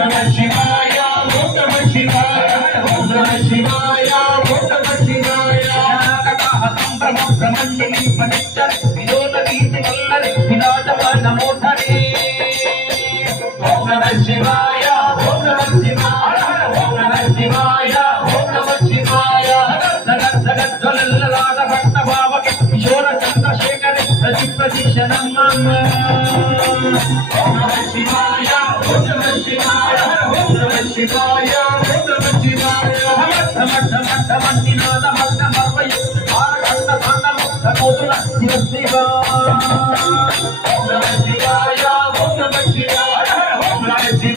नमः शिवाय ओम नमः शिवाय ओम नमः शिवाय ओम नमः शिवाय संभ्रमं ब्रह्मण्यमी पनिच्चर विनोद वीति वल्लभ विराजमान मोधने ओम नमः शिवाय ओम नमः शिवाय ओम नमः शिवाय ओम नमः शिवाय जगत जगत ज्वलल्लाद भक्त भावक किशोर चंद्रशेखर प्रतिप्रतिशनं मम ओम नमः शिवाय ओम नमः शिवाय ओम नमः शिवाय ओम नमः शिवाय धम धम धम निनाद भक्त मर्वय आरघंट भांड मुक्त मोदुल शिव शिव ओम नमः शिवाय